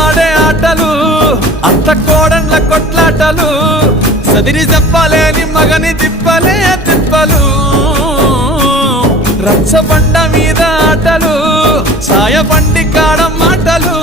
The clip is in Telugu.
ఆడే ఆటలు అత్త కోడళ్ళ కొట్లాటలు సదిరి చెప్పలేని మగని తిప్పలే తిప్పలు రచ్చబండ మీద ఆటలు సాయబండి కాడ మాటలు